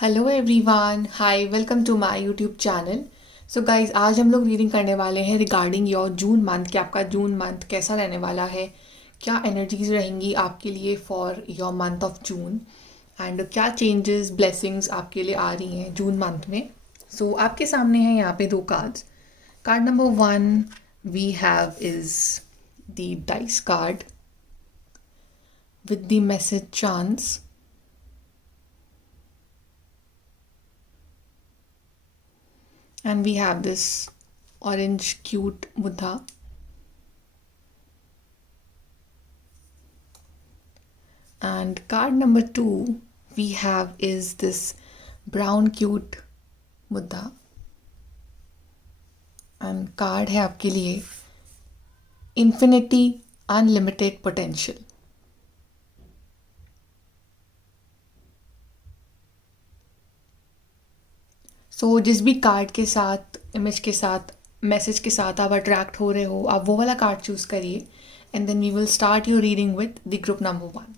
Hello everyone, hi, welcome to my YouTube channel. So guys, आज हम लोग reading करने वाले हैं रिगार्डिंग योर जून मंथ कि आपका जून मंथ कैसा रहने वाला है, क्या एनर्जीज रहेंगी आपके लिए for your month of June and क्या चेंजेस ब्लेसिंग्स आपके लिए आ रही हैं जून मंथ में। सो आपके सामने हैं यहाँ पे दो cards. Card number one we have is the dice card with the message chance, and we have this orange cute Buddha. And card number two we have is this brown cute Buddha. And card है आपके लिए infinity unlimited potential. सो जिस भी card के साथ, image के साथ, message के साथ आप अट्रैक्ट हो रहे हो, आप वो वाला कार्ड चूज करिए and then we will start your reading with the group number one.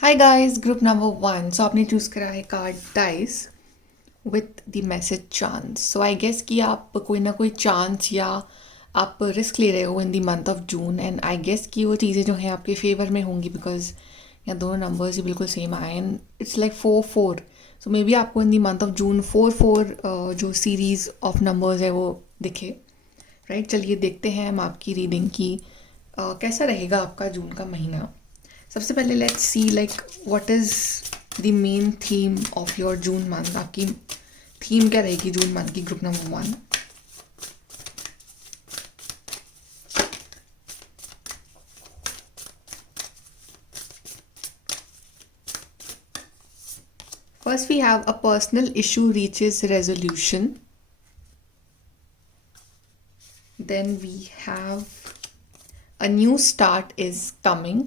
Hi guys, group number one. So आपने चूज करा है card dice with the message chance. So I guess कि आप कोई ना कोई चांस या आप रिस्क ले रहे हो in the month of June, and I guess कि वो चीज़ें जो हैं आपके फेवर में होंगी बिकॉज यहाँ दोनों नंबर्स ही बिल्कुल सेम आए and it's like 4-4। So may be आपको इन दी मंथ ऑफ जून 4-4 जो सीरीज ऑफ नंबर्स है वो दिखे, राइट। चलिए देखते हैं हम आपकी रीडिंग की कैसा रहेगा आपका जून का महीना। सबसे पहले let's see like what is the main theme of your June month. आपकी थीम क्या रहेगी जून मंथ की, group number one. First, we have a personal issue reaches resolution. Then we have a new start is coming.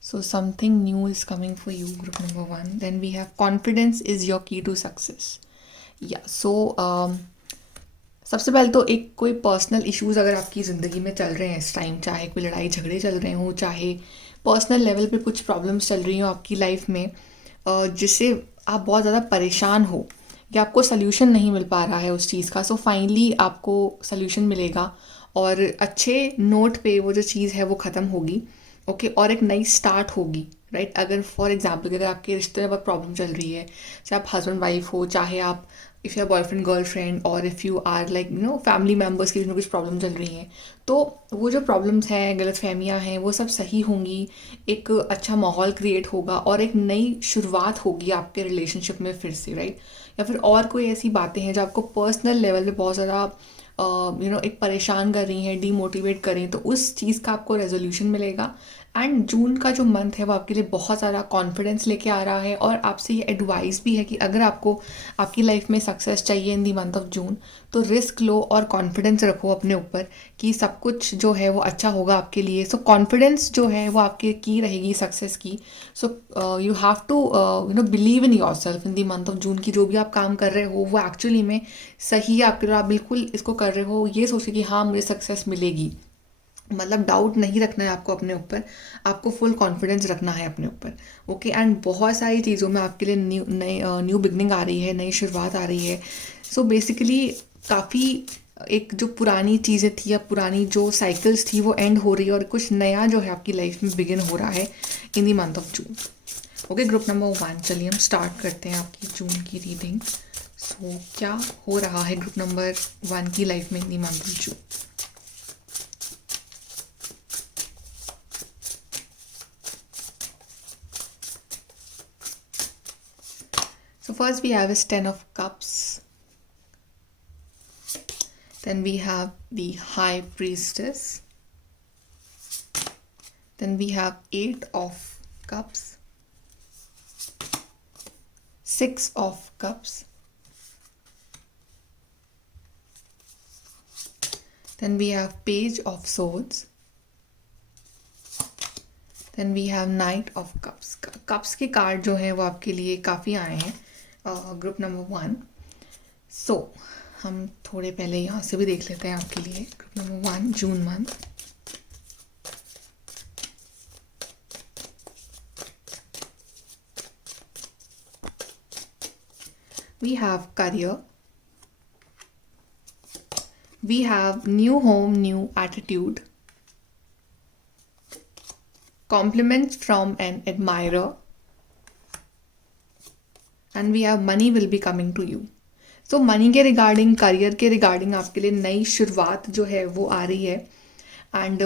So something new is coming for you, group number one. Then we have confidence is your key to success. Yeah, so सबसे पहले तो एक कोई personal issues अगर आपकी ज़िंदगी में चल रहे हैं इस टाइम, चाहे कोई लड़ाई झगड़े चल रहे हों, चाहे पर्सनल लेवल पे कुछ प्रॉब्लम्स चल रही हो आपकी लाइफ में, जिससे आप बहुत ज़्यादा परेशान हो या आपको सल्यूशन नहीं मिल पा रहा है उस चीज़ का, सो फाइनली आपको सल्यूशन मिलेगा और अच्छे नोट पे वो जो चीज़ है वो ख़त्म होगी, ओके, और एक नई स्टार्ट होगी, राइट। अगर फॉर एग्जांपल अगर आपके रिश्ते में बहुत प्रॉब्लम चल रही है, चाहे आप हस्बैंड वाइफ हो, चाहे आप if you are boyfriend girlfriend, और if you are like family members के बीच में कुछ प्रॉब्लम चल रही हैं, तो वो जो प्रॉब्लम्स हैं, गलत फहमियाँ हैं, वो सब सही होंगी, एक अच्छा माहौल क्रिएट होगा और एक नई शुरुआत होगी आपके रिलेशनशिप में फिर से, राइट। या फिर और कोई ऐसी बातें हैं जो आपको पर्सनल लेवल पे बहुत ज़्यादा एक परेशान कर रही हैं, डीमोटिवेट कर रही हैं, तो उस चीज़ का आपको रेजोल्यूशन मिलेगा। एंड जून का जो मंथ है वो आपके लिए बहुत सारा कॉन्फिडेंस लेके आ रहा है और आपसे ये एडवाइस भी है कि अगर आपको आपकी लाइफ में सक्सेस चाहिए इन दी मंथ ऑफ जून, तो रिस्क लो और कॉन्फिडेंस रखो अपने ऊपर कि सब कुछ जो है वो अच्छा होगा आपके लिए। सो कॉन्फिडेंस जो है वो आपकी की रहेगी सक्सेस की। So you have to believe in yourself in the month of June की जो भी आप काम कर रहे हो वो एक्चुअली में सही है आपके लिए, आप बिल्कुल इसको कर रहे हो, ये सोचिए कि हाँ मुझे सक्सेस मिलेगी। मतलब डाउट नहीं रखना है आपको अपने ऊपर, आपको फुल कॉन्फिडेंस रखना है अपने ऊपर, ओके। एंड बहुत सारी चीज़ों में आपके लिए न्यू बिगनिंग आ रही है, नई शुरुआत आ रही है। सो बेसिकली काफ़ी एक जो पुरानी चीज़ें थी या पुरानी जो साइकिल्स थी वो एंड हो रही है और कुछ नया जो है आपकी लाइफ में बिगिन हो रहा है in the month of June, okay. Group number one, चलिए हम स्टार्ट करते हैं आपकी जून की रीडिंग। सो क्या हो रहा है ग्रुप नंबर वन की लाइफ में in the month of June. So first we have is Ten of Cups. Then we have the High Priestess. Then we have Eight of Cups. Six of Cups. Then we have Page of Swords. Then we have Knight of Cups. Cups के card जो हैं वो आपके लिए काफ़ी आए हैं group number one. सो हम थोड़े पहले यहाँ से भी देख लेते हैं आपके लिए group number one June month. we have career, we have new home, new attitude, compliments from an admirer, and we have money will be coming to you. So money के रिगार्डिंग, करियर के regarding आपके लिए नई शुरुआत जो है वो आ रही है. एंड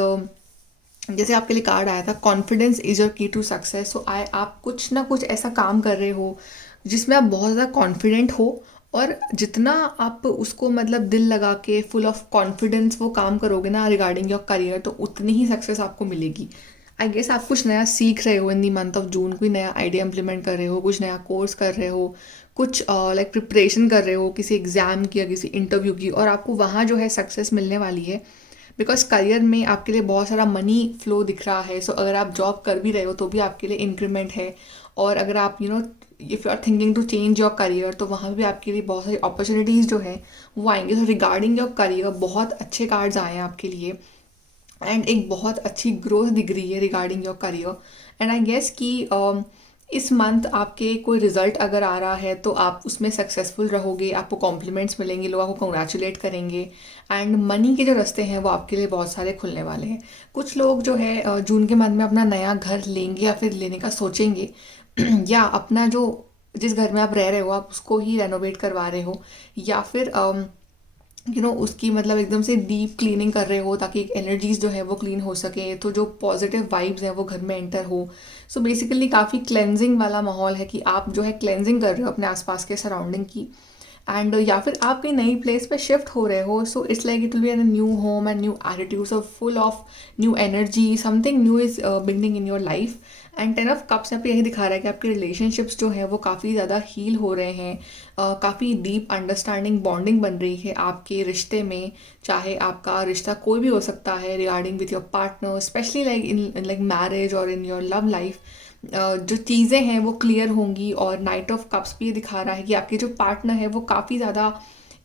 जैसे आपके लिए कार्ड आया था, कॉन्फिडेंस इज योर की टू सक्सेस. सो आप कुछ ना कुछ ऐसा काम कर रहे हो जिसमें आप बहुत ज़्यादा कॉन्फिडेंट हो, और जितना आप उसको मतलब दिल लगा के फुल ऑफ कॉन्फिडेंस वो काम करोगे ना रिगार्डिंग योर करियर, तो उतनी ही सक्सेस आपको मिलेगी. आई गेस आप कुछ नया सीख रहे हो इन दी मंथ ऑफ जून, कोई नया आइडिया इंप्लीमेंट कर रहे हो, कुछ नया कोर्स कर रहे हो, कुछ लाइक प्रिपरेशन कर रहे हो किसी एग्ज़ाम की या किसी इंटरव्यू की, और आपको वहाँ जो है सक्सेस मिलने वाली है. बिकॉज करियर में आपके लिए बहुत सारा मनी फ्लो दिख रहा है. सो अगर आप जॉब कर भी रहे हो तो भी आपके लिए इंक्रीमेंट है. और अगर आप if you are thinking to change your career, तो वहाँ भी आपके लिए बहुत सारी अपॉर्चुनिटीज़ जो है वो आएंगे. सो रिगार्डिंग योर करियर बहुत अच्छे कार्ड्स आए हैं आपके लिए, एंड एक बहुत अच्छी ग्रोथ दिख रही है regarding your career. And I guess कि इस मंथ आपके कोई रिजल्ट अगर आ रहा है तो आप उसमें सक्सेसफुल रहोगे, आपको कॉम्प्लीमेंट्स मिलेंगे, लोग आपको कंग्रेचुलेट करेंगे, एंड मनी के जो रास्ते हैं वो आपके लिए बहुत सारे खुलने वाले हैं. कुछ लोग जो है जून के मंथ में अपना नया घर लेंगे या फिर लेने का सोचेंगे या अपना जो जिस घर में आप रह रहे हो आप उसको ही रेनोवेट करवा रहे हो, या फिर उसकी मतलब एकदम से डीप क्लीनिंग कर रहे हो ताकि एनर्जीज जो है वो क्लीन हो सके, तो जो पॉजिटिव वाइब्स हैं वो घर में एंटर हो. सो बेसिकली काफ़ी क्लेंजिंग वाला माहौल है कि आप जो है क्लेंजिंग कर रहे हो अपने आसपास के सराउंडिंग की. एंड या फिर आप कहीं नई प्लेस पे शिफ्ट हो रहे हो, so it's like it will be an new home and new attitude, so full of new energy, something new is beginning in your life. And 10 of cups यहाँ पे यही दिखा रहा है कि आपके रिलेशनशिप्स जो हैं वो काफ़ी ज़्यादा हील हो रहे हैं, काफ़ी डीप अंडरस्टैंडिंग बॉन्डिंग बन रही है आपके रिश्ते में. चाहे आपका रिश्ता कोई भी हो सकता है regarding with your partner, specially like in like marriage और इन योर लव लाइफ. जो चीज़ें हैं वो क्लियर होंगी. और नाइट ऑफ कप्स भी ये दिखा रहा है कि आपके जो पार्टनर है वो काफ़ी ज़्यादा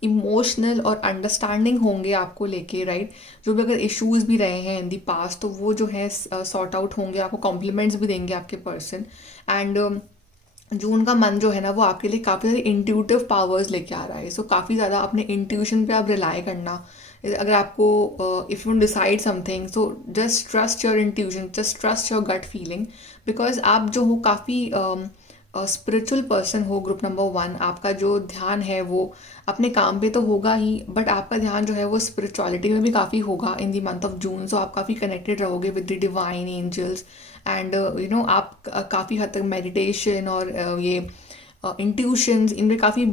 इमोशनल और अंडरस्टैंडिंग होंगे आपको लेके, राइट. जो भी अगर इश्यूज़ भी रहे हैं इन दी पास्ट तो वो जो है सॉर्ट आउट होंगे, आपको कॉम्प्लीमेंट्स भी देंगे आपके पर्सन. एंड जून का मंथ जो है ना वो आपके लिए काफ़ी सारे इंट्यूटिव पावर्स लेके आ रहा है. सो काफ़ी ज़्यादा अपने इंट्यूशन पे आप रिलाई करना. अगर आपको if you decide something, so just trust your intuition, just trust your gut feeling. Because आप जो हो काफ़ी स्पिरिचुअल पर्सन हो. ग्रुप नंबर 1, आपका जो ध्यान है वो अपने काम पे तो होगा ही, बट आपका ध्यान जो है वो स्पिरिचुअलिटी में भी काफ़ी होगा इन दी मंथ ऑफ जून. सो आप काफ़ी कनेक्टेड रहोगे with the divine angels. And आप काफ़ी हद तक मेडिटेशन और ये इंट्यूशंस इनमें काफ़ी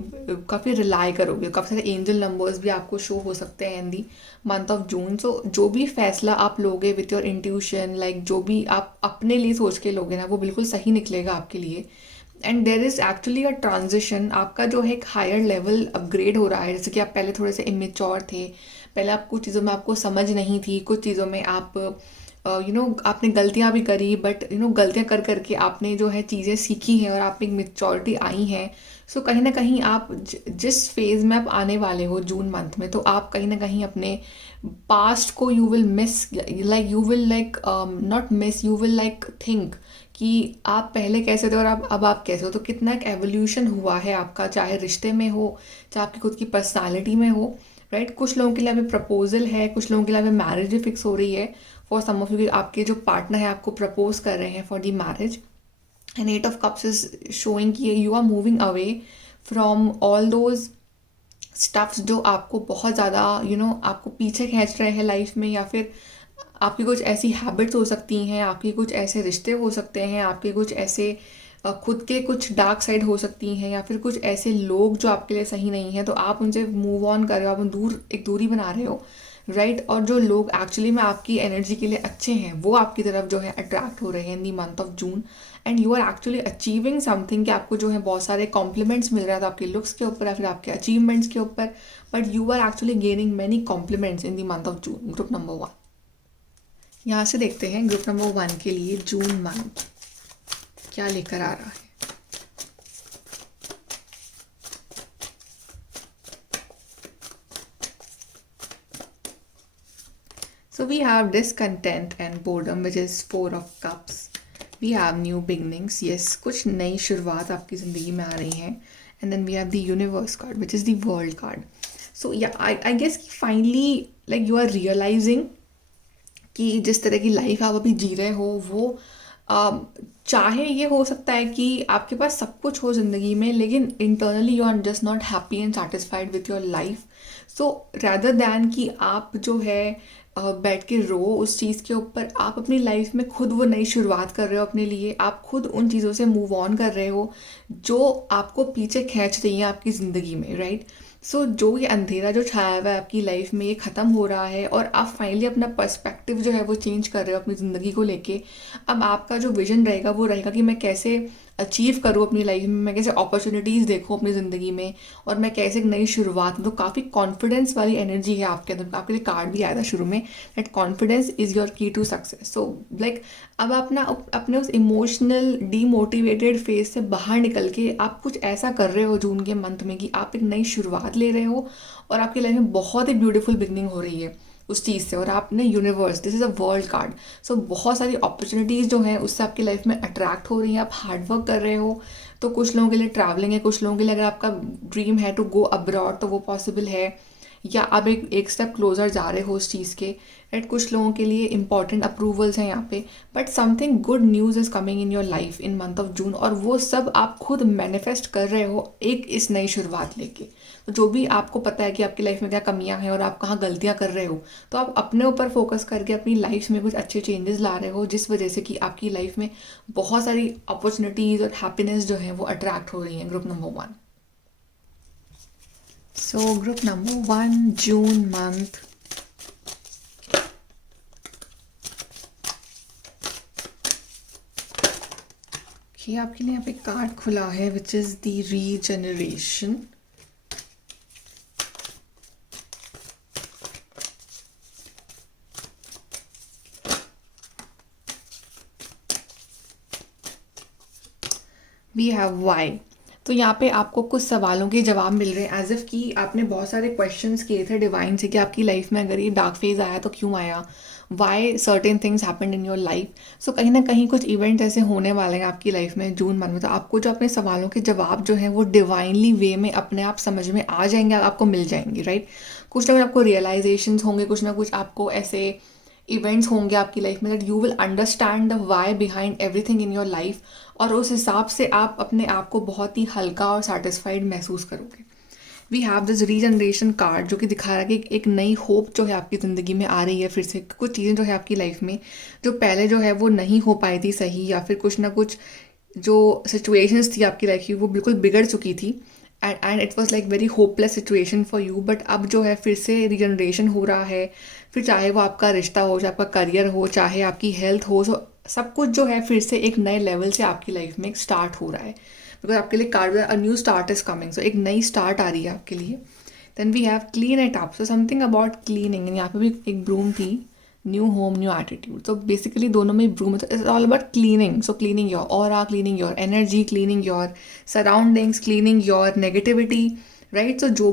काफ़ी रिलाई करोगे. काफ़ी सारे एंजल नंबर्स भी आपको शो हो सकते हैं in the month of June. सो जो भी फैसला आप लोगे विथ योर इंट्यूशन, लाइक जो भी आप अपने लिए सोच के लोगे ना वो बिल्कुल सही निकलेगा आपके लिए. And there is actually a transition. आपका जो है एक हायर लेवल अपग्रेड हो रहा है. जैसे कि आप पहले थोड़े से इमेच्योर थे, पहले आप कुछ चीज़ों में आपको समझ नहीं थी, कुछ चीज़ों में आप आपने गलतियाँ भी करी, बट गलतियाँ कर करके आपने जो है चीज़ें सीखी हैं और आप एक मेच्योरिटी आई हैं. सो कहीं ना कहीं आप जिस फेज़ में आप आने वाले हो जून मंथ में, तो आप कहीं ना कहीं अपने पास्ट को you will miss, like you will like not miss, you will like think कि आप पहले कैसे थे और अब आप कैसे हो. तो कितना एक एवोल्यूशन हुआ है आपका, चाहे रिश्ते में हो, चाहे आपकी खुद की पर्सनालिटी में हो, राइट. कुछ लोगों के लिए अभी प्रपोजल है, कुछ लोगों के लिए अभी मैरिज भी फिक्स हो रही है. फॉर सम ऑफ यू आपके जो पार्टनर है आपको प्रपोज कर रहे हैं for the marriage. And 8 of cups is showing कि you are moving away from all those stuffs जो आपको बहुत ज़्यादा आपको पीछे खींच रहे हैं लाइफ में, या फिर आपकी कुछ ऐसी हैबिट्स हो सकती हैं, आपके कुछ ऐसे रिश्ते हो सकते हैं, आपके कुछ ऐसे खुद के कुछ डार्क साइड हो सकती हैं, या फिर कुछ ऐसे लोग जो आपके लिए सही नहीं हैं. तो आप उनसे मूव ऑन कर रहे हो, आप एक दूरी बना रहे हो, राइट. और जो लोग एक्चुअली में आपकी एनर्जी के लिए अच्छे हैं वो आपकी तरफ जो है अट्रैक्ट हो रहे हैं in the month of June. And you are actually achieving something, कि आपको जो है बहुत सारे कॉम्प्लीमेंट्स मिल रहा था आपके लुक्स के ऊपर या फिर आपके अचीवमेंट्स के ऊपर, but you are actually gaining many compliments in the month of June. Group number 1, यहाँ से देखते हैं ग्रुप नंबर 1 के लिए जून मंथ क्या लेकर आ रहा है. So we have discontent and boredom, which is 4 of cups. We have new beginnings. Yes, कुछ नई शुरुआत आपकी ज़िंदगी में आ रही हैं. and then we have the universe card, which is the world card. So yeah, I guess finally like you are realizing कि जिस तरह की लाइफ आप अभी जी रहे हो वो चाहे ये हो सकता है कि आपके पास सब कुछ हो ज़िंदगी में, लेकिन internally you are just not happy and satisfied with your life. So rather than कि आप जो है बैठ के रो उस चीज़ के ऊपर, आप अपनी लाइफ में खुद वो नई शुरुआत कर रहे हो अपने लिए. आप खुद उन चीज़ों से मूव ऑन कर रहे हो जो आपको पीछे खींच रही हैं आपकी ज़िंदगी में, राइट. सो जो ये अंधेरा जो छाया हुआ है आपकी लाइफ में, ये ख़त्म हो रहा है और आप फाइनली अपना पर्सपेक्टिव जो है वो चेंज कर रहे हो अपनी ज़िंदगी को लेके. अब आपका जो विजन रहेगा वो रहेगा कि मैं कैसे अचीव करूँ अपनी लाइफ में, मैं कैसे अपॉर्चुनिटीज़ देखूँ अपनी ज़िंदगी में, और मैं कैसे एक नई शुरुआत. तो काफ़ी कॉन्फिडेंस वाली एनर्जी है आपके अंदर. आपके लिए कार्ड भी आया था शुरू में, दैट कॉन्फिडेंस इज़ योर की टू सक्सेस. सो लाइक अब आप ना अपने उस इमोशनल डीमोटिवेटेड फेज से बाहर निकल के आप कुछ ऐसा कर रहे हो जून के मंथ में कि आप एक नई शुरुआत ले रहे हो और आपकी लाइफ में बहुत ही ब्यूटीफुल बिगनिंग हो रही है उस चीज़ से. और आपने universe, this is a world card. So बहुत सारी अपॉर्चुनिटीज़ जो हैं उससे आपकी लाइफ में अट्रैक्ट हो रही हैं. आप हार्ड वर्क कर रहे हो, तो कुछ लोगों के लिए ट्रैवलिंग है, कुछ लोगों के लिए अगर आपका ड्रीम है टू गो अब्रॉड तो वो पॉसिबल है, या आप एक स्टेप क्लोजर जा रहे हो उस चीज़ के, राइट. कुछ लोगों के लिए इंपॉर्टेंट अप्रूवल्स हैं यहाँ पे, but something good news is coming in your life in month of जून. और वो सब आप खुद मैनिफेस्ट कर रहे हो एक इस नई शुरुआत लेके. तो जो भी आपको पता है कि आपकी लाइफ में क्या कमियां हैं और आप कहाँ गलतियां कर रहे हो, तो आप अपने ऊपर फोकस करके अपनी लाइफ में कुछ अच्छे चेंजेस ला रहे हो, जिस वजह से कि आपकी लाइफ में बहुत सारी अपॉर्चुनिटीज़ और हैप्पीनेस जो है वो अट्रैक्ट हो रही हैं. Group number 1. So group number 1, June month. ये आपके लिए यहाँ पे कार्ड खुला है which is the regeneration. We have why. तो यहाँ पे आपको कुछ सवालों के जवाब मिल रहे हैं, एज इफ़ कि आपने बहुत सारे क्वेश्चंस किए थे डिवाइन से कि आपकी लाइफ में अगर ये डार्क फेज आया तो क्यों आया, why certain things happened in your life. So कहीं ना कहीं कुछ इवेंट ऐसे होने वाले हैं आपकी लाइफ में जून मंथ में, तो आपको जो अपने सवालों के जवाब जो हैं वो डिवाइनली वे में अपने आप समझ में आ जाएंगे, आपको मिल जाएंगे, राइट. कुछ ना कुछ आपको रियलाइजेशन होंगे, कुछ ना कुछ आपको ऐसे इवेंट्स होंगे आपकी लाइफ में that you will understand the why behind everything in your life, और उस हिसाब से आप अपने आप को बहुत ही हल्का और सेटिस्फाइड महसूस करोगे. We have this regeneration card जो कि दिखा रहा है कि एक नई होप जो है आपकी ज़िंदगी में आ रही है फिर से. कुछ चीज़ें जो है आपकी लाइफ में जो पहले जो है वो नहीं हो पाई थी सही, या फिर कुछ ना कुछ जो सिचुएशंस थी आपकी लाइफ की वो बिल्कुल बिगड़ चुकी थी, and it was like very hopeless situation for you. But अब जो है फिर से रीजनरेशन हो रहा है, फिर चाहे वो आपका रिश्ता हो, चाहे आपका करियर हो, चाहे आपकी हेल्थ हो, सो सब कुछ जो है फिर से एक नए लेवल से आपकी लाइफ में एक स्टार्ट हो रहा है. बिकॉज आपके लिए card a new start is coming. So एक नई स्टार्ट आ रही है आपके लिए. Then we have clean it up. So something about cleaning. यहाँ पे भी एक ब्रूम थी, न्यू होम न्यू एटीट्यूड. तो बेसिकली दोनों में ब्रूम है, तो it's all about cleaning. So cleaning your aura, cleaning your energy, cleaning your surroundings, cleaning your negativity, right. So जो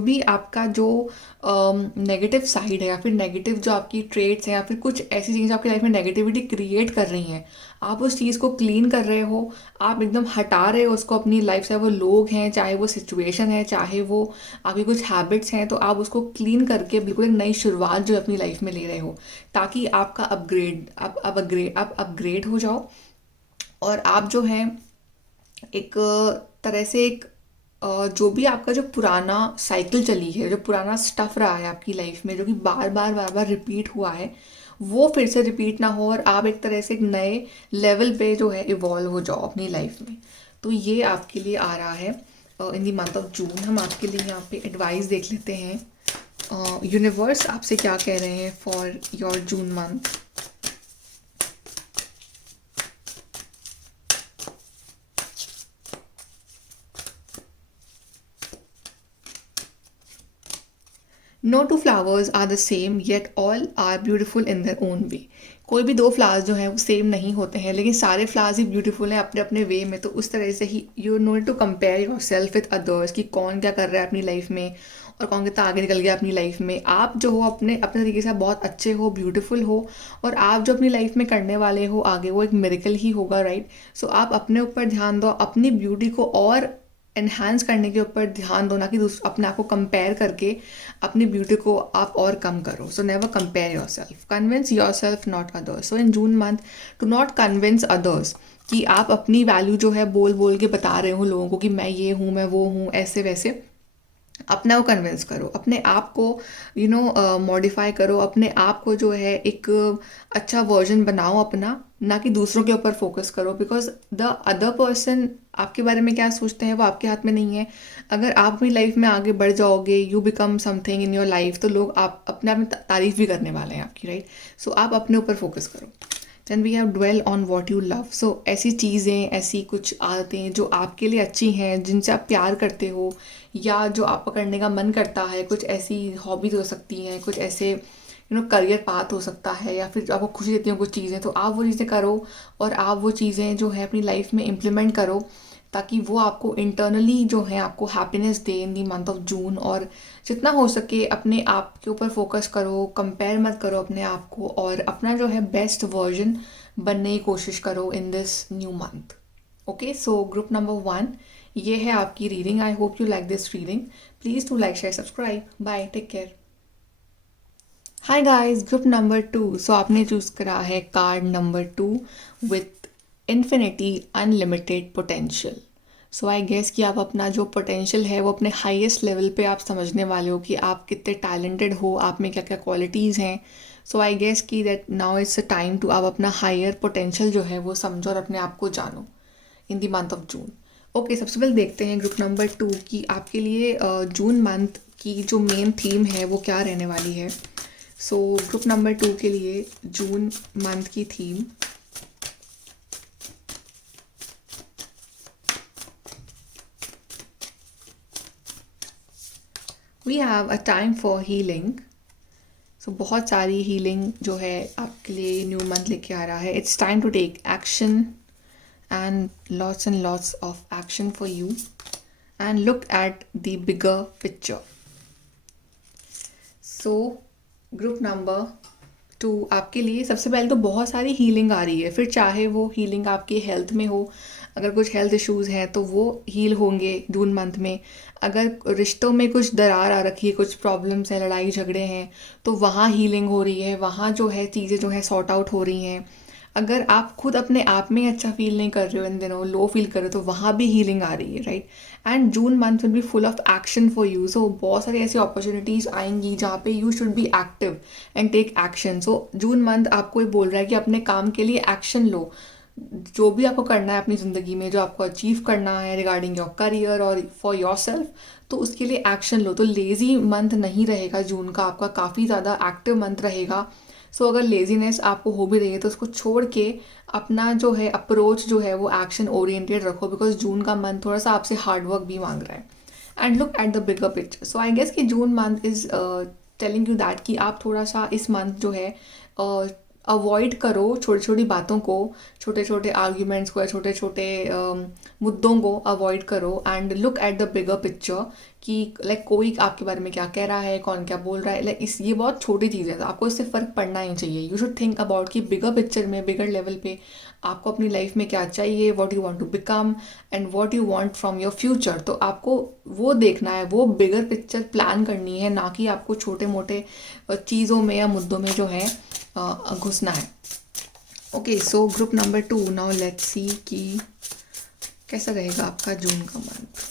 भी आपका जो नेगेटिव साइड है, या फिर नेगेटिव जो आपकी ट्रेट्स हैं, या फिर कुछ ऐसी चीज़ें आपकी लाइफ में नेगेटिविटी क्रिएट कर रही हैं, आप उस चीज़ को क्लीन कर रहे हो, आप एकदम हटा रहे हो उसको अपनी लाइफ से. वो लोग हैं, चाहे वो सिचुएशन है, चाहे वो आपकी कुछ हैबिट्स हैं, तो आप उसको क्लीन करके बिल्कुल एक नई शुरुआत जो है अपनी लाइफ में ले रहे हो, ताकि आपका अपग्रेड हो जाओ, और आप जो है एक तरह से एक जो भी आपका जो पुराना साइकिल चली है, जो पुराना स्टफ रहा है आपकी लाइफ में, जो कि बार बार रिपीट हुआ है, वो फिर से रिपीट ना हो, और आप एक तरह से एक नए लेवल पे जो है इवॉल्व हो जाओ अपनी लाइफ में. तो ये आपके लिए आ रहा है इन दी मंथ ऑफ जून. हम आपके लिए यहाँ पे एडवाइस देख लेते हैं, यूनिवर्स आपसे क्या कह रहे हैं for your June month. No two flowers are the same, yet all are beautiful in their own way. कोई भी दो फ्लावर्स जो हैं वो सेम नहीं होते हैं, लेकिन सारे फ्लावर्स ही ब्यूटीफुल हैं अपने अपने वे में. तो उस तरह से ही you know to compare yourself with others, कि कौन क्या कर रहा है अपनी लाइफ में और कौन कितना आगे निकल गया अपनी लाइफ में. आप जो हो अपने अपने तरीके से बहुत अच्छे हो, ब्यूटीफुल हो, और आप जो अपनी लाइफ में करने वाले हो आगे वो एक मिरेकल ही होगा, राइट. सो आप अपने ऊपर ध्यान दो, अपनी ब्यूटी को और एनहांस करने के ऊपर ध्यान दो, ना कि अपने आप को कंपेयर करके अपनी ब्यूटी को आप और कम करो. So never compare yourself, convince yourself not others. So in June month to not convince others कि आप अपनी वैल्यू जो है बोल बोल के बता रहे हो लोगों को कि मैं ये हूँ, मैं वो हूँ, ऐसे वैसे. अपना को कन्विंस करो, अपने आप को मॉडिफाई करो, अपने आप को जो है एक अच्छा वर्जन बनाओ अपना, ना कि दूसरों के ऊपर फोकस करो. बिकॉज द अदर पर्सन आपके बारे में क्या सोचते हैं वो आपके हाथ में नहीं है. अगर आप अपनी लाइफ में आगे बढ़ जाओगे, you become something in your life, तो लोग आप अपने आप में तारीफ भी करने वाले हैं आपकी, राइट. सो आप अपने ऊपर फोकस करो. Then we have dwell on what you love. So ऐसी चीज़ें, ऐसी कुछ आदतें जो आपके लिए अच्छी हैं, जिनसे आप प्यार करते हो, या जो आपका करने का मन करता है. कुछ ऐसी हॉबीज हो सकती हैं, कुछ ऐसे करियर पाथ हो सकता है, या फिर आपको खुशी देती हैं कुछ चीज़ें, तो आप वो चीज़ें करो. और आप वो चीज़ें जो है अपनी लाइफ में इम्प्लीमेंट करो, ताकि वो आपको इंटरनली जो है आपको happiness they in the month of जून. और जितना हो सके अपने आप के ऊपर फोकस करो, कंपेयर मत करो अपने आप को, और अपना जो है बेस्ट वर्जन बनने की कोशिश करो in this new month. Okay, so group number 1, ये है आपकी reading. I hope you like this reading. Please to like, share, subscribe. Bye, take care. Hi guys, group number 2. So आपने चूज़ करा है card number 2 with infinity unlimited potential. So I guess कि आप अपना जो पोटेंशियल है वो अपने हाईएस्ट लेवल पे आप समझने वाले हो कि आप कितने टैलेंटेड हो, आप में क्या क्या क्वालिटीज़ हैं. सो आई गेस कि that now it's a time to आप अपना हायर पोटेंशियल जो है वो समझो और अपने आप को जानो इन the month of June. Okay, सबसे पहले देखते हैं ग्रुप नंबर 2 की आपके लिए जून मंथ की जो मेन थीम है वो क्या रहने वाली है. सो ग्रुप नंबर 2 के लिए जून मंथ की theme we have a time for healing. So बहुत सारी हीलिंग जो है आपके लिए न्यू मंथ लेके आ रहा है. It's time to take action and lots of action for you, and look at the bigger picture. So group number 2 आपके लिए सबसे पहले तो बहुत सारी हीलिंग आ रही है. फिर चाहे वो हीलिंग आपकी हेल्थ में हो, अगर कुछ हेल्थ इश्यूज़ हैं तो वो हील होंगे जून मंथ में. अगर रिश्तों में कुछ दरार आ रखी है, कुछ प्रॉब्लम्स हैं, लड़ाई झगड़े हैं, तो वहाँ हीलिंग हो रही है, वहाँ जो है चीज़ें जो है सॉर्ट आउट हो रही हैं. अगर आप खुद अपने आप में अच्छा फील नहीं कर रहे हो इन दिनों, लो फील कर रहे हो, तो वहाँ भी हीलिंग आ रही है, right. And June month will be full of action for you. So बहुत सारी ऐसी अपॉर्चुनिटीज़ आएंगी जहाँ पे you should be active and take action. So June month आपको ये बोल रहा है कि अपने काम के लिए एक्शन लो. जो भी आपको करना है अपनी ज़िंदगी में, जो आपको अचीव करना है रिगार्डिंग योर करियर और फॉर योर सेल्फ, तो उसके लिए एक्शन लो. तो लेज़ी मंथ नहीं रहेगा जून का, आपका काफ़ी ज़्यादा एक्टिव मंथ रहेगा. सो अगर लेजीनेस आपको हो भी रही है तो उसको छोड़ के अपना जो है अप्रोच जो है वो एक्शन ओरिएंटेड रखो. बिकॉज जून का मंथ थोड़ा सा आपसे हार्डवर्क भी मांग रहा है. And look at the bigger picture. So I guess कि June month is telling you that कि आप थोड़ा सा इस मंथ जो है अवॉइड करो छोटी छोटी बातों को, छोटे छोटे आर्ग्यूमेंट्स को, या छोटे छोटे मुद्दों को अवॉइड करो. And look at the bigger picture कि लाइक कोई आपके बारे में क्या कह रहा है, कौन क्या बोल रहा है, लाइक इस ये बहुत छोटी चीज़ है, आपको इससे फ़र्क पड़ना ही चाहिए. यू शुड थिंक अबाउट कि बिगर पिक्चर में, बिगर लेवल पे आपको अपनी लाइफ में क्या चाहिए, what you want to become and what you want from your future. तो आपको वो देखना है, वो बिगर पिक्चर प्लान करनी है, ना कि आपको छोटे मोटे चीज़ों में या मुद्दों में जो है घुसना है. Okay, so group number 2, now let's see कि कैसा रहेगा आपका जून का month.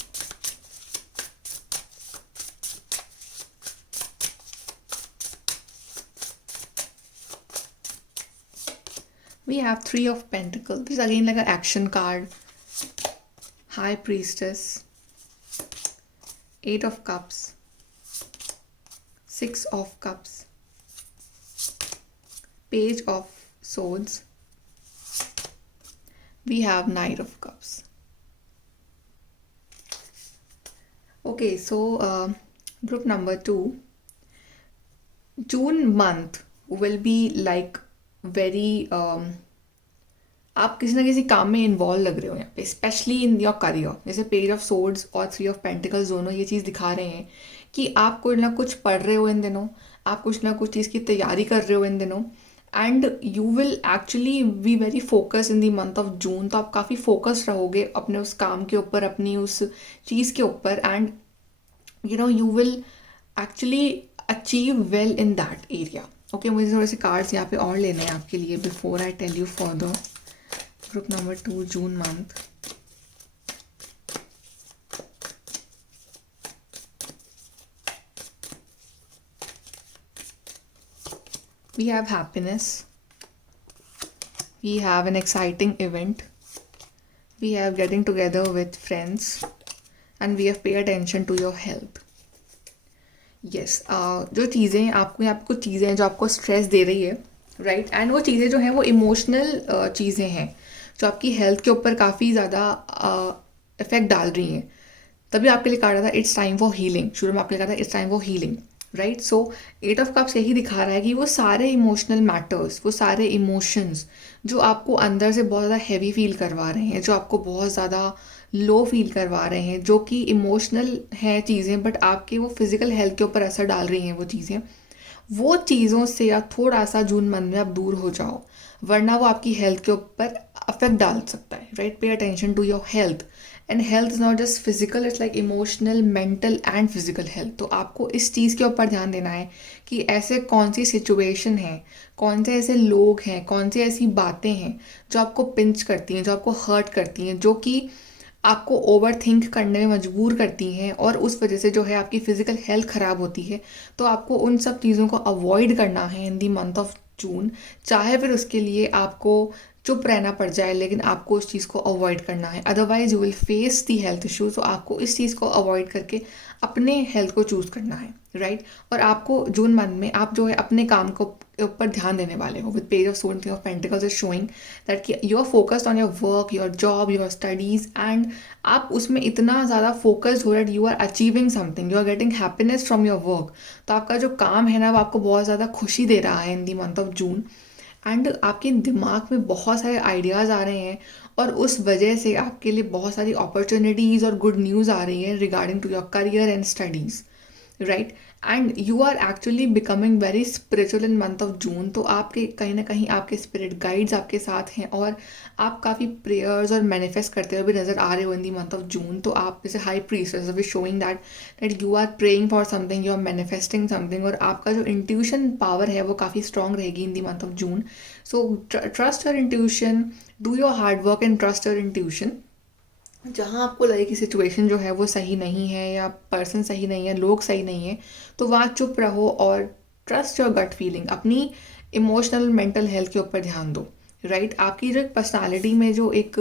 We have 3 of Pentacles. This is again like an action card. High Priestess. 8 of Cups. 6 of Cups. Page of Swords. We have Knight of Cups. Okay, so group number 2. June month will be like very आप किसी ना किसी काम में involve लग रहे हो यहाँ पे, स्पेशली इन योर करियर. जैसे पेज ऑफ सोर्ड्स और 3 ऑफ पेंटिकल्स दोनों ये चीज़ दिखा रहे हैं कि आप कुछ ना कुछ पढ़ रहे हो इन दिनों, आप कुछ ना कुछ चीज़ की तैयारी कर रहे हो इन दिनों. And you will actually be very focus in the month of June. तो आप काफ़ी फोकस्ड रहोगे अपने उस काम के ऊपर, अपनी उस चीज़ के ऊपर, and you will actually achieve well in that area. Okay, मुझे थोड़े से कार्ड्स यहाँ पे और लेने हैं आपके लिए before I tell you further. Group number 2, June month. We have happiness. We have an exciting event. We have getting together with friends. And we have pay attention to your health. Yes, जो चीज़ें आपको चीज़ें जो आपको stress दे रही है, right, and वो चीज़ें जो हैं वो इमोशनल चीज़ें हैं जो आपकी हेल्थ के ऊपर काफ़ी ज़्यादा इफेक्ट डाल रही हैं. तभी आपके लिए कहा रहा था इट्स टाइम फॉर हीलिंग. शुरू में आपके लिए कहा था it's time for healing, right. So 8 of cups यही दिखा रहा है कि वो सारे इमोशनल मैटर्स, वो सारे इमोशंस जो आपको अंदर से बहुत ज़्यादा हैवी फील करवा रहे हैं, जो आपको बहुत ज़्यादा लो फील करवा रहे हैं, जो कि इमोशनल हैं चीज़ें बट आपके वो फिज़िकल हेल्थ के ऊपर असर डाल रही हैं वो चीज़ों से आप थोड़ा सा जून मंथ में आप दूर हो जाओ, वरना वो आपकी हेल्थ के ऊपर अफेक्ट डाल सकता है, right. Pay attention to your health. And health is not just physical, it's like emotional, mental and physical health. तो आपको इस चीज़ के ऊपर ध्यान देना है कि ऐसे कौन सी सिचुएशन है, कौन से ऐसे लोग हैं, कौन सी ऐसी बातें हैं जो आपको पिंच करती हैं, जो आपको हर्ट करती हैं, जो कि आपको ओवर थिंक करने में मजबूर करती हैं, और उस वजह से जो है आपकी फ़िज़िकल हेल्थ ख़राब होती है. तो आपको उन सब चीज़ों को अवॉइड करना है इन दी मंथ ऑफ जून. चाहे फिर उसके लिए आपको चुप रहना पड़ जाए, लेकिन आपको उस चीज़ को अवॉइड करना है. Otherwise you will face the health issues. तो आपको इस चीज़ को अवॉइड करके अपने हेल्थ को चूज़ करना है, राइट. और आपको जून मंथ में आप जो है अपने काम को ऊपर ध्यान देने वाले हो. With page of sword, thing of pentacles is showing that कि you are focused on your work, your job, your studies, and आप उसमें इतना ज़्यादा फोकस्ड हो that you are achieving something, you are getting happiness from your work. तो आपका जो काम है ना वो आपको बहुत ज़्यादा खुशी दे रहा है in the month of June. And आपके दिमाग में बहुत सारे आइडियाज़ आ रहे हैं, और उस वजह से आपके लिए बहुत सारी अपॉर्चुनिटीज़ और गुड न्यूज़ आ रही है regarding to your career and studies, right. And you are actually becoming very spiritual in month of June. तो आपके कहीं ना कहीं आपके स्पिरिट गाइड्स आपके साथ हैं, और आप काफ़ी प्रेयर्स और मैनिफेस्ट करते हुए भी नज़र आ रहे हो इन दी मंथ ऑफ जून. तो आप जैसे high priestess is showing that you are praying for something, you are manifesting something, और आपका जो इंट्यूशन पावर है वो काफ़ी स्ट्रॉन्ग रहेगी in the month of June. So trust your intuition, do your hard work and trust your intuition. जहाँ आपको लगे कि सिचुएशन जो है वो सही नहीं है, या पर्सन सही नहीं है, लोग सही नहीं है, तो वहाँ चुप रहो और ट्रस्ट योर गट फीलिंग. अपनी इमोशनल मेंटल हेल्थ के ऊपर ध्यान दो, राइट. आपकी जो पर्सनालिटी में जो एक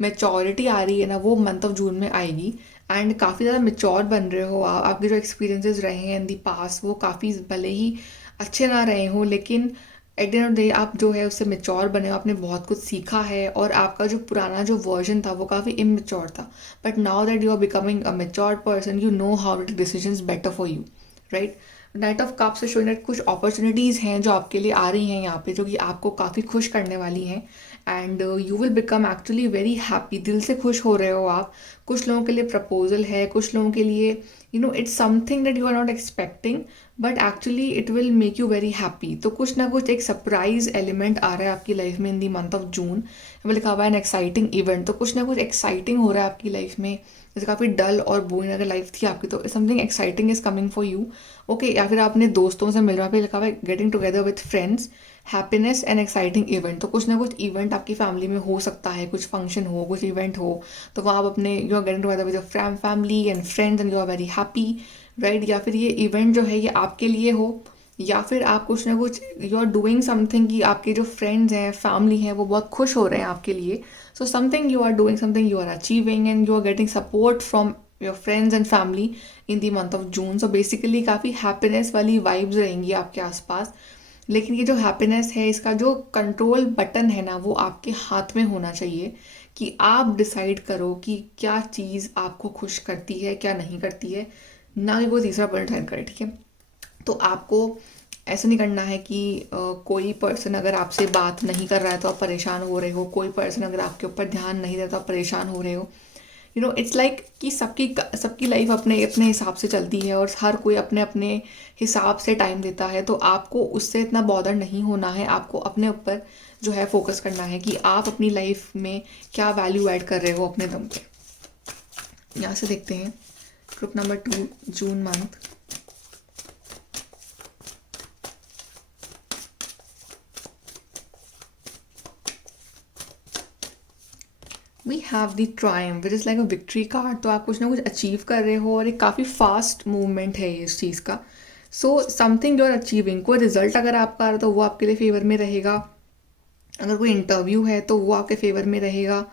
मेचोरिटी आ रही है ना, वो मंथ ऑफ जून में आएगी. एंड काफ़ी ज़्यादा मेच्योर बन रहे हो आप. आपके जो एक्सपीरियंसेस रहे हैं इन दी पास वो काफ़ी भले ही अच्छे ना रहे हों, लेकिन at the end of the day आप जो है उससे मेच्योर बने हो, आपने बहुत कुछ सीखा है. और आपका जो पुराना जो वर्जन था वो काफ़ी इमेच्योर था, but now that you are becoming a mature person, you know how to take decisions better for you, right. Knight of cups से शोइंग दैट कुछ अपॉर्चुनिटीज़ हैं जो आपके लिए आ रही हैं यहाँ पे, जो कि आपको काफ़ी खुश करने वाली हैं. And you will become actually very happy. दिल से खुश हो रहे हो आप. कुछ लोगों के लिए प्रपोजल है, कुछ लोगों के लिए it's something that you are not expecting, but actually it will make you very happy. तो कुछ ना कुछ एक सरप्राइज एलिमेंट आ रहा है आपकी लाइफ में इन दी मंथ ऑफ जून. हमें लिखा हुआ है एन एक्साइटिंग इवेंट. तो कुछ ना कुछ एक्साइटिंग हो रहा है आपकी लाइफ में. जैसे काफ़ी डल और बोरिंग अगर लाइफ थी आपकी, तो something exciting is coming for you, okay. या फिर आपने दोस्तों से मिल रहा है, लिखा हुआ है getting together with friends, happiness and exciting event. तो कुछ ना कुछ इवेंट आपकी फैमिली में हो सकता है, कुछ फंक्शन हो, कुछ इवेंट हो, तो वहाँ आप अपने you are getting together with your family and friends and you are very happy, right. या फिर ये इवेंट जो है ये आपके लिए हो, या फिर आप कुछ ना कुछ यू आर डूइंग समथिंग कि आपके जो फ्रेंड्स हैं, फैमिली हैं, वो बहुत खुश हो रहे हैं आपके लिए. So something you are doing, something you are achieving, and you are getting support from your friends and family in the month of June. So basically काफ़ी हैप्पीनेस वाली वाइब्स रहेंगी आपके आसपास. लेकिन ये जो हैप्पीनेस है, इसका जो कंट्रोल बटन है ना, वो आपके हाथ में होना चाहिए कि आप डिसाइड करो कि क्या चीज़ आपको खुश करती है, क्या नहीं करती है, ना कि कोई तीसरा पर्सन डिसाइड करे, ठीक है. तो आपको ऐसा नहीं करना है कि कोई पर्सन अगर आपसे बात नहीं कर रहा है तो आप परेशान हो रहे हो, कोई पर्सन अगर आपके ऊपर ध्यान नहीं देता तो आप परेशान हो रहे हो. इट्स लाइक कि सबकी लाइफ अपने अपने हिसाब से चलती है और हर कोई अपने अपने हिसाब से टाइम देता है, तो आपको उससे इतना बॉदर नहीं होना है। आपको अपने ऊपर जो है फोकस करना है कि आप अपनी लाइफ में क्या वैल्यू ऐड कर रहे हो अपने दम पे। यहाँ से देखते हैं group number 2, June month. We have the triumph, which is like a victory card. तो आप कुछ ना कुछ अचीव कर रहे हो और एक काफ़ी फास्ट मूवमेंट है इस चीज़ का। So something you are achieving, कोई रिजल्ट अगर आपका आ रहा है तो वो आपके लिए फेवर में रहेगा। अगर कोई इंटरव्यू है तो वो आपके फेवर में रहेगा।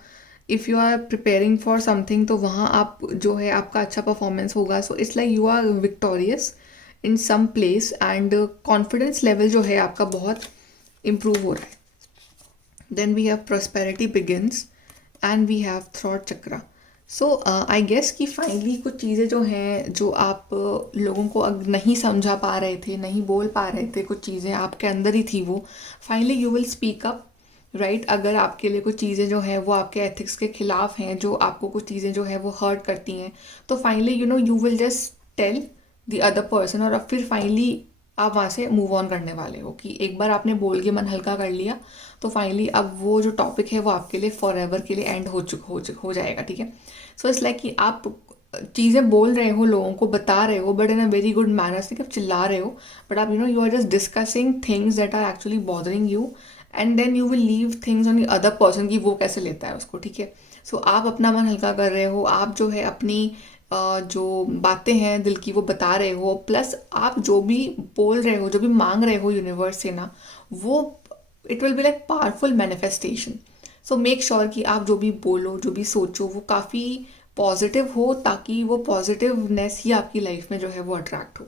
If you are preparing for something तो वहाँ आप जो है आपका अच्छा परफॉर्मेंस होगा। So it's like you are victorious in some place and confidence level जो है आपका बहुत इम्प्रूव हो रहा है। Then we have prosperity begins and we have throat chakra. So I guess कि फाइनली कुछ चीज़ें जो हैं जो आप लोगों को नहीं समझा पा रहे थे, नहीं बोल पा रहे थे, कुछ चीज़ें आपके अंदर ही थी, वो finally you will speak up, right. अगर आपके लिए कुछ चीज़ें जो है वो आपके एथिक्स के खिलाफ हैं, जो आपको कुछ चीज़ें जो है वो हर्ट करती हैं, तो finally you will just tell the other person, और अब फिर फाइनली आप वहाँ से मूव ऑन करने वाले हो कि एक बार आपने बोल के मन हल्का कर लिया तो फाइनली अब वो जो टॉपिक है वो आपके लिए फॉर एवर के लिए एंड हो जाएगा, ठीक है। सो इट्स लाइक कि आप चीज़ें बोल रहे हो, लोगों को बता रहे हो, but in a very good manner से, आप चिल्ला रहे हो, बट आप you are just discussing things that are actually bothering you, and then you will leave things on the other person कि वो कैसे लेता है उसको, ठीक है। सो आप अपना मन हल्का कर रहे हो, आप जो है अपनी जो बातें हैं दिल की वो बता रहे हो, प्लस आप जो भी बोल रहे हो, जो भी मांग रहे हो यूनिवर्स से ना, वो it will be like powerful manifestation. So make sure कि आप जो भी बोलो, जो भी सोचो, वो काफ़ी पॉजिटिव हो, ताकि वो पॉजिटिवनेस ही आपकी लाइफ में जो है वो अट्रैक्ट हो।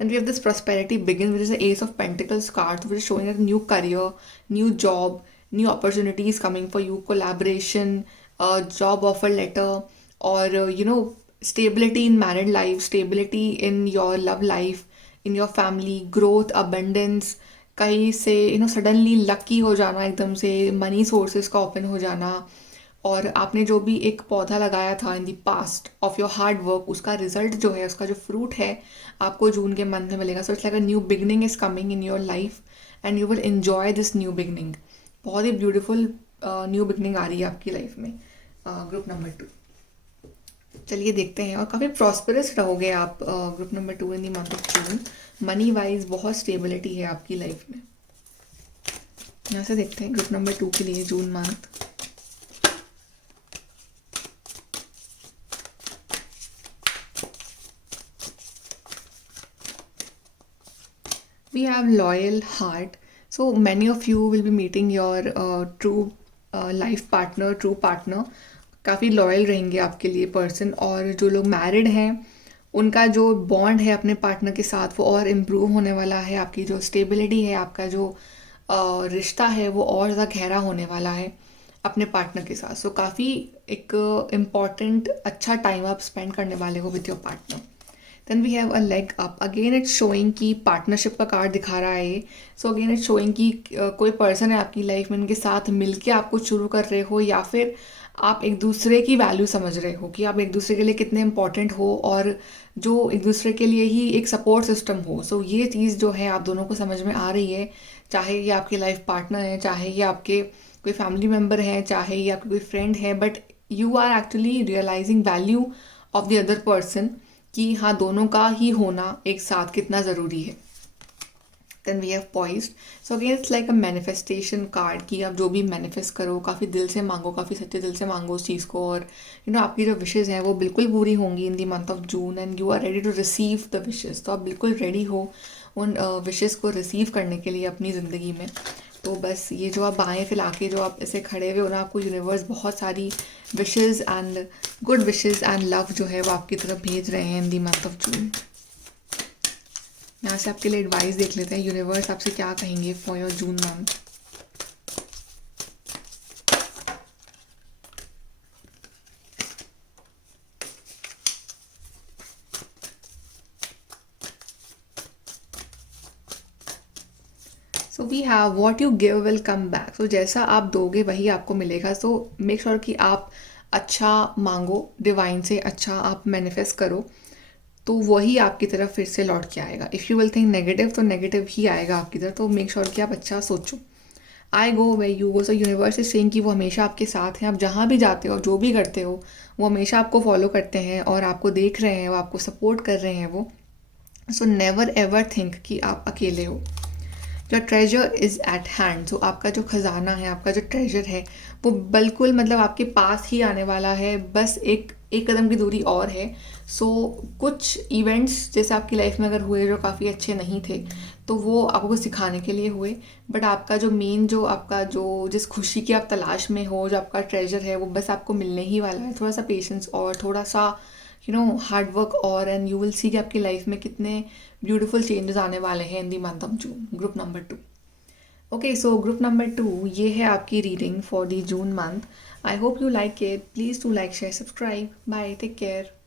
And we have this prosperity begins, which is the Ace of Pentacles card, which is showing a new career, new job, new opportunities coming for you, collaboration, job offer letter, or stability in married life, stability in your love life, in your family, growth, abundance, कहीं से suddenly lucky हो जाना, एकदम से money sources का open हो जाना, और आपने जो भी एक पौधा लगाया था in the past of your hard work, उसका रिजल्ट जो है, उसका जो फ्रूट है, आपको जून के मंथ में मिलेगा। सो it's like a new beginning is coming in your life and you will enjoy this new beginning. बहुत ही ब्यूटीफुल न्यू बिगनिंग आ रही है आपकी लाइफ में। ग्रुप नंबर 2, चलिए देखते हैं। और काफ़ी प्रॉस्परस रहोगे आप group number 2 in the month of June. Money wise बहुत स्टेबिलिटी है आपकी लाइफ में। यहाँ से देखते हैं ग्रुप नंबर 2 के लिए June month. We have loyal heart. So many of you will be meeting your true life partner, true partner. काफ़ी लॉयल रहेंगे आपके लिए पर्सन। और जो लोग मैरिड हैं उनका जो बॉन्ड है अपने पार्टनर के साथ वो और इम्प्रूव होने वाला है। आपकी जो स्टेबिलिटी है, आपका जो रिश्ता है वो और ज़्यादा गहरा होने वाला है अपने पार्टनर के साथ। सो काफ़ी एक इम्पॉर्टेंट अच्छा टाइम आप स्पेंड करने वाले हो with your partner. Then we have a leg up, again it's showing कि पार्टनरशिप का कार्ड दिखा रहा है। सो अगेन इट्स शोइंग कि कोई पर्सन है आपकी लाइफ में, उनके साथ मिलके आप कुछ शुरू कर रहे हो, या फिर आप एक दूसरे की वैल्यू समझ रहे हो कि आप एक दूसरे के लिए कितने इंपॉर्टेंट हो, और जो एक दूसरे के लिए ही एक सपोर्ट सिस्टम हो। सो ये चीज़ जो है आप दोनों को समझ में आ रही है, चाहे ये आपके लाइफ पार्टनर है, चाहे ये आपके कोई फैमिली मेम्बर है, चाहे ये आपके कोई फ्रेंड है, but you are actually realizing value of the other person कि हाँ दोनों का ही होना एक साथ कितना ज़रूरी है। Then we have poised. So again it's like a manifestation card कि आप जो भी मैनिफेस्ट करो, काफ़ी दिल से मांगो, काफ़ी सच्चे दिल से मांगो उस चीज़ को, और आपकी जो विशेज़ हैं वो बिल्कुल पूरी होंगी in the month of June, and you are ready to receive the wishes. तो आप बिल्कुल रेडी हो उन विशेज़ को रिसीव करने के लिए अपनी ज़िंदगी में। तो बस ये जो आप बाएं फैला के जो आप ऐसे खड़े हुए हो ना, आपको यूनिवर्स बहुत सारी wishes and good wishes and love जो है वो आपकी तरफ भेज रहे हैं इन दी मंथ ऑफ जून। यहाँ से आपके लिए एडवाइस देख लेते हैं, यूनिवर्स आपसे क्या कहेंगे for your June month. So we have what you give will come back. So जैसा आप दोगे वही आपको मिलेगा। सो मेक श्योर कि आप अच्छा मांगो डिवाइन से, अच्छा आप मैनिफेस्ट करो, तो वही आपकी तरफ फिर से लौट के आएगा। If you will think negative तो नेगेटिव ही आएगा आपकी तरफ, तो मेक श्योर कि आप अच्छा सोचो। I go way you go, so universe is saying कि वो हमेशा आपके साथ हैं। आप जहाँ भी जाते हो, जो भी करते हो, वो हमेशा आपको फॉलो करते हैं और आपको देख रहे हैं, वो आपको सपोर्ट कर रहे हैं वो। सो नेवर एवर थिंक कि आप अकेले हो। Your treasure is eight hand, तो आपका जो खजाना है, आपका जो ट्रेजर है, वो बिल्कुल मतलब आपके पास ही आने वाला है, बस एक एक कदम की दूरी और है। सो कुछ इवेंट्स जैसे आपकी लाइफ में अगर हुए जो काफ़ी अच्छे नहीं थे, तो वो आपको कुछ सिखाने के लिए हुए, बट आपका जो मेन जो आपका जो जिस खुशी की आप तलाश में हो, जो आपका ट्रेजर है, वो बस आपको मिलने ही वाला है। थोड़ा सा पेशेंस और थोड़ा सा हार्ड वर्क और, एंड यू विल सी कि आपकी लाइफ में कितने ब्यूटीफुल चेंजेस आने वाले हैं in the month of June. Group number 2। Okay, so group number 2 ये है आपकी reading for the June month. I hope you like it. Please to like share subscribe. Bye, take care.